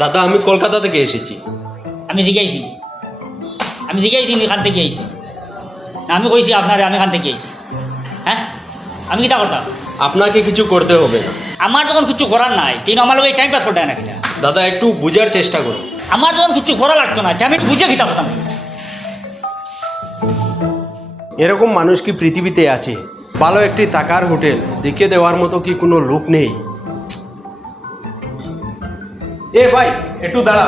দাদা আমি কলকাতা থেকে এসেছি। আমি জিজ্ঞাসি এখান থেকে আইছি না, আমি কইছি আপনারে আমি এখান থেকে আইছি। হ্যাঁ, আমি কিতা করতাম? আপনাকে কিছু করতে হবে না। আমার যখন কিছু করার নাই কিন্তু আমার লোক টাইম পাস করতে হয় না কিনা? দাদা একটু বুঝার চেষ্টা করুন। আমার যখন কিছু করা লাগতো না আমি বুঝে কিতা করতাম? এরকম মানুষ কি পৃথিবীতে আছে? ভালো একটি টাকার হোটেল দেখে দেওয়ার মতো কি কোনো লোক নেই? এ ভাই একটু দাঁড়া।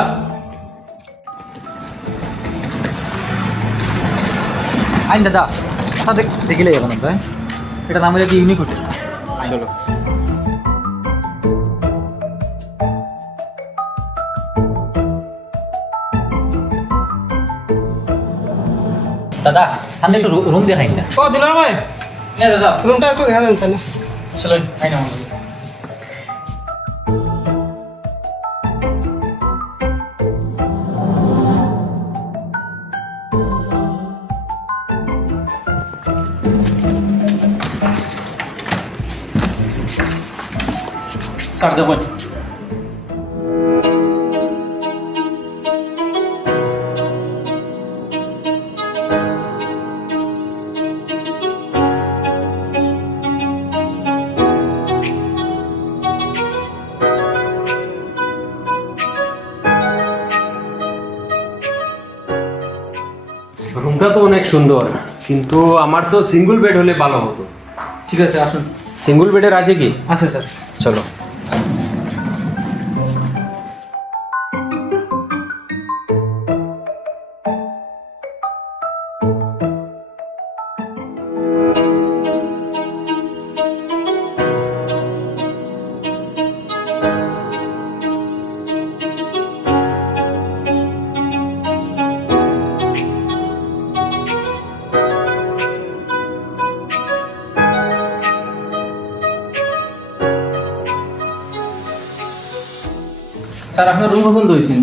আইন দাদা কথা দেখিলে এখন ভাই, এটা নাম হলে কি ইউনিক হোটেল। চলো। দাদা তাহলে একটু রুম দেখাই না। ও দিলাম ভাই, হ্যাঁ দাদা রুমটা একটু দেখাবেন তাহলে। চলো আই না। স্যার দেখুন, রুমটা তো অনেক সুন্দর, কিন্তু আমার তো সিঙ্গল বেড হলে ভালো হতো। ঠিক আছে আসুন। সিঙ্গল বেডের আছে কি? আছে স্যার। চলো। স্যার আপনার রুম পছন্দ হয়েছে?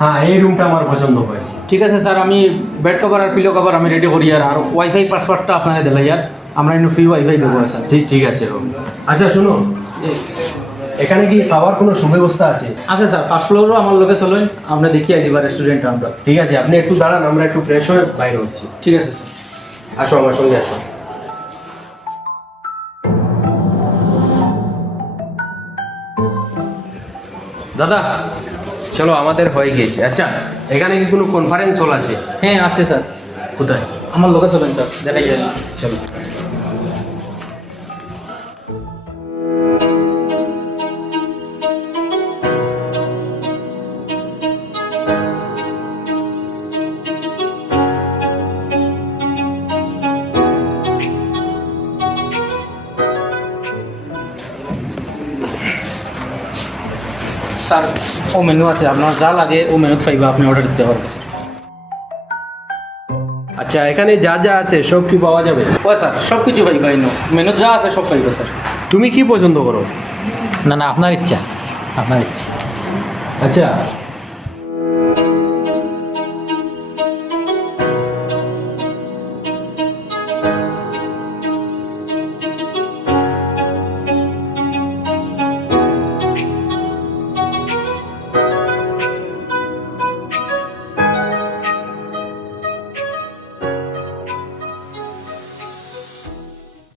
হ্যাঁ এই রুমটা আমার পছন্দ হয়েছে। ঠিক আছে স্যার, আমি বেড কভার আর পিলো কভার আমি রেডি করি আর ওয়াইফাই পাসওয়ার্ডটা আপনারা দিলাই আর আমরা ইনো ফ্রি ওয়াইফাই দেবো স্যার। ঠিক আছে। আচ্ছা শুনো, এখানে কি খাওয়ার কোনো সুব্যবস্থা আছে? আচ্ছা স্যার, ফার্স্ট ফ্লোরও আমার লোকে চলেন, আমরা দেখি আইছি বা রেস্টুরেন্ট আমরা। ঠিক আছে, আপনি একটু দাঁড়ান, আমরা একটু ফ্রেশ হয়ে বাইরে হচ্ছি। ঠিক আছে স্যার। আসো আমার সঙ্গে আসো। দাদা চলো, আমাদের হয়ে গিয়েছে। আচ্ছা এখানে কি কোনো কনফারেন্স হল আছে? হ্যাঁ আছে স্যার, কোথায়? আমার লোকে চলেন স্যার, দেখাই যায়। চলো। স্যার ও মেনু আছে, আপনার যা লাগে ও মেনুত পাইবা, আপনি অর্ডার দিতে পারবেন স্যার। আচ্ছা এখানে যা যা আছে সব কি পাওয়া যাবে? ও স্যার সব কিছু পাইবা, মেনু যা আছে সব পাইবা স্যার। তুমি কি পছন্দ করো? না না, আপনার ইচ্ছা, আপনার ইচ্ছা। আচ্ছা